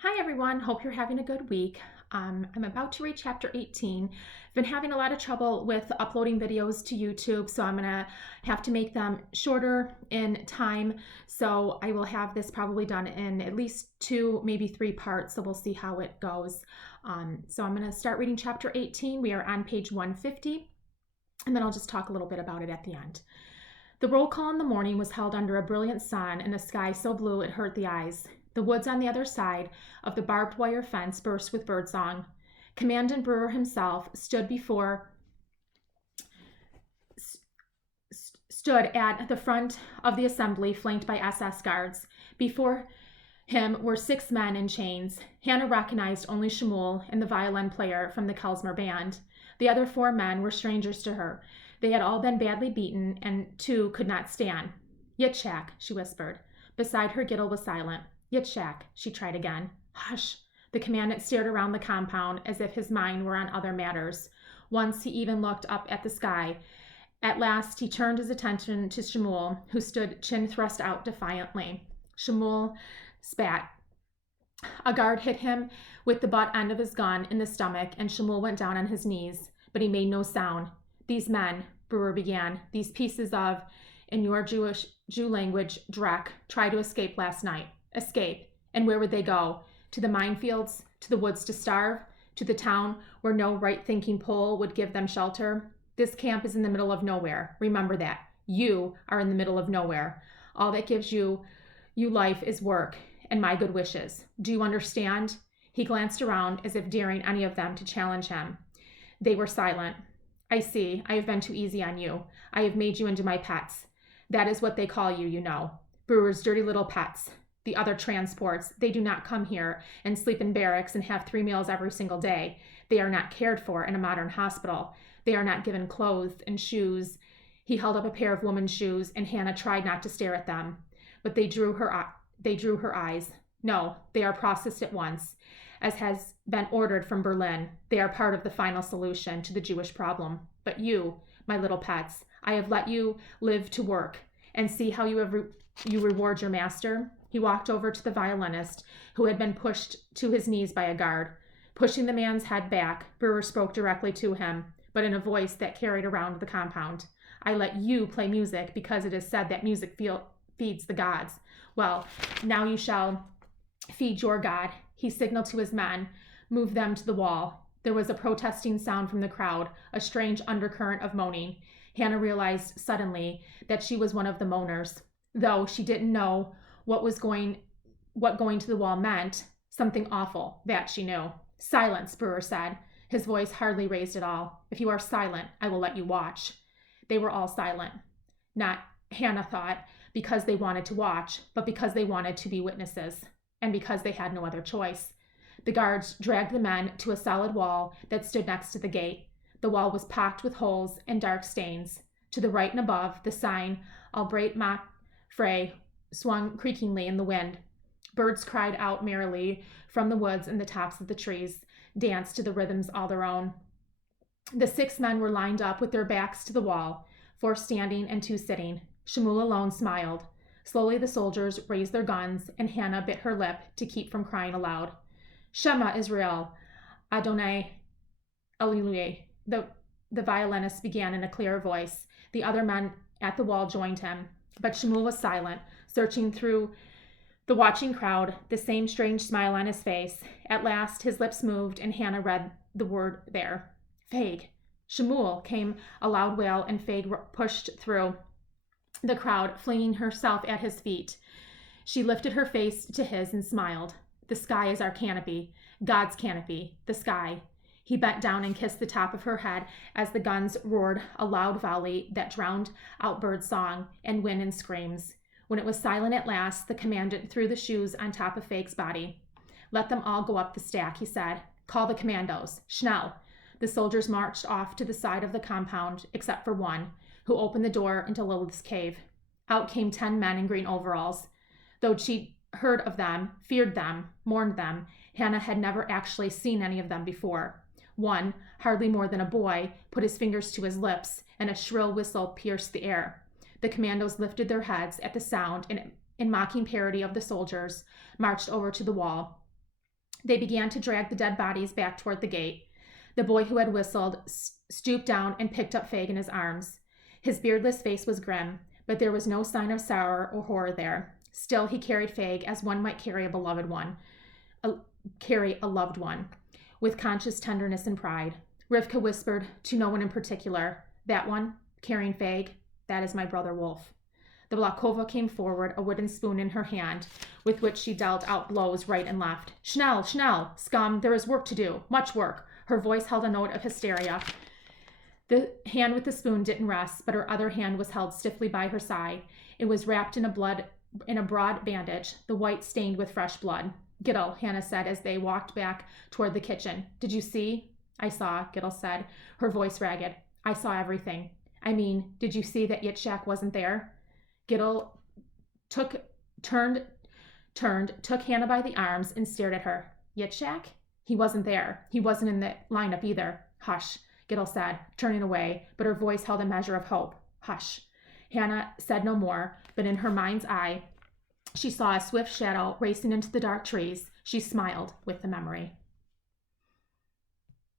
Hi everyone, hope you're having a good week. I'm about to read chapter 18. I've been having a lot of trouble with uploading videos to YouTube, so I'm gonna have to make them shorter in time. So I will have this probably done in at least 2, maybe 3 parts, so we'll see how it goes. So I'm gonna start reading chapter 18. We are on page 150, and then I'll just talk a little bit about it at the end. The roll call in the morning was held under a brilliant sun and a sky so blue it hurt the eyes. The woods on the other side of the barbed wire fence burst with birdsong. Commandant Brewer himself stood at the front of the assembly, flanked by SS guards. Before him were 6 men in chains. Hannah recognized only Shmuel and the violin player from the Kelsmer band. The other 4 men were strangers to her. They had all been badly beaten, and 2 could not stand. Yitzhak, she whispered. Beside her, Gittel was silent. Yitzhak, she tried again. Hush. The commandant stared around the compound as if his mind were on other matters. Once he even looked up at the sky. At last he turned his attention to Shmuel, who stood chin thrust out defiantly. Shmuel spat. A guard hit him with the butt end of his gun in the stomach, and Shmuel went down on his knees, but he made no sound. These men, Brewer began, these pieces of, in your Jew language, dreck, tried to escape last night. Escape. And where would they go? To the minefields? To the woods to starve? To the town where no right-thinking Pole would give them shelter? This camp is in the middle of nowhere. Remember that. You are in the middle of nowhere. All that gives you life is work and my good wishes. Do you understand? He glanced around as if daring any of them to challenge him. They were silent. I see. I have been too easy on you. I have made you into my pets. That is what they call you, you know. Brewer's dirty little pets. The other transports, they do not come here and sleep in barracks and have 3 meals every single day. They are not cared for in a modern hospital. They are not given clothes and shoes. He held up a pair of women's shoes, and Hannah tried not to stare at them. But they drew her eyes. No, they are processed at once, as has been ordered from Berlin. They are part of the final solution to the Jewish problem. But you, my little pets, I have let you live to work, and see how you reward your master. He walked over to the violinist, who had been pushed to his knees by a guard. Pushing the man's head back, Brewer spoke directly to him, but in a voice that carried around the compound. I let you play music because it is said that music feeds the gods. Well, now you shall feed your God. He signaled to his men, move them to the wall. There was a protesting sound from the crowd, a strange undercurrent of moaning. Hannah realized suddenly that she was one of the moaners. Though she didn't know what going to the wall meant, something awful, that she knew. Silence, Brewer said, his voice hardly raised at all. If you are silent, I will let you watch. They were all silent. Not, Hannah thought, because they wanted to watch, but because they wanted to be witnesses, and because they had no other choice. The guards dragged the men to a solid wall that stood next to the gate. The wall was pocked with holes and dark stains. To the right and above, the sign, Albright Mach Frey, swung creakingly in the wind. Birds cried out merrily from the woods and the tops of the trees, danced to the rhythms all their own. The 6 men were lined up with their backs to the wall, 4 standing and 2 sitting. Shmuel alone smiled. Slowly the soldiers raised their guns, and Hannah bit her lip to keep from crying aloud. Shema Israel, Adonai Alleluia. The violinist began in a clear voice. The other men at the wall joined him, but Shmuel was silent, searching through the watching crowd, the same strange smile on his face. At last his lips moved, and Hannah read the word there. Fag. Shmuel, came a loud wail, and Fag pushed through the crowd, flinging herself at his feet. She lifted her face to his and smiled. The sky is our canopy, God's canopy, the sky. He bent down and kissed the top of her head as the guns roared a loud volley that drowned out bird song and wind and screams. When it was silent at last, the commandant threw the shoes on top of Fag's body. Let them all go up the stack, he said. Call the commandos. Schnell. The soldiers marched off to the side of the compound, except for one, who opened the door into Lilith's cave. Out came 10 men in green overalls. Though she'd heard of them, feared them, mourned them, Hannah had never actually seen any of them before. One, hardly more than a boy, put his fingers to his lips, and a shrill whistle pierced the air. The commandos lifted their heads at the sound and, in mocking parody of the soldiers, marched over to the wall. They began to drag the dead bodies back toward the gate. The boy who had whistled stooped down and picked up Fag in his arms. His beardless face was grim, but there was no sign of sorrow or horror there. Still, he carried Fag as one might carry a loved one, with conscious tenderness and pride. Rivka whispered to no one in particular, "That one, carrying Fag, that is my brother Wolf." The Blakova came forward, a wooden spoon in her hand, with which she dealt out blows right and left. "Schnell, schnell, scum, there is work to do, much work." Her voice held a note of hysteria. The hand with the spoon didn't rest, but her other hand was held stiffly by her side. It was wrapped in a broad bandage, the white stained with fresh blood. "Gittel," Hannah said as they walked back toward the kitchen. "Did you see?" "I saw," Gittel said, her voice ragged. "I saw everything. I mean, did you see that Yitzhak wasn't there?" Gittel took Hannah by the arms and stared at her. "Yitzhak? He wasn't there. He wasn't in the lineup either." "Hush," Gittel said, turning away, but her voice held a measure of hope. "Hush." Hannah said no more, but in her mind's eye, she saw a swift shadow racing into the dark trees. She smiled with the memory.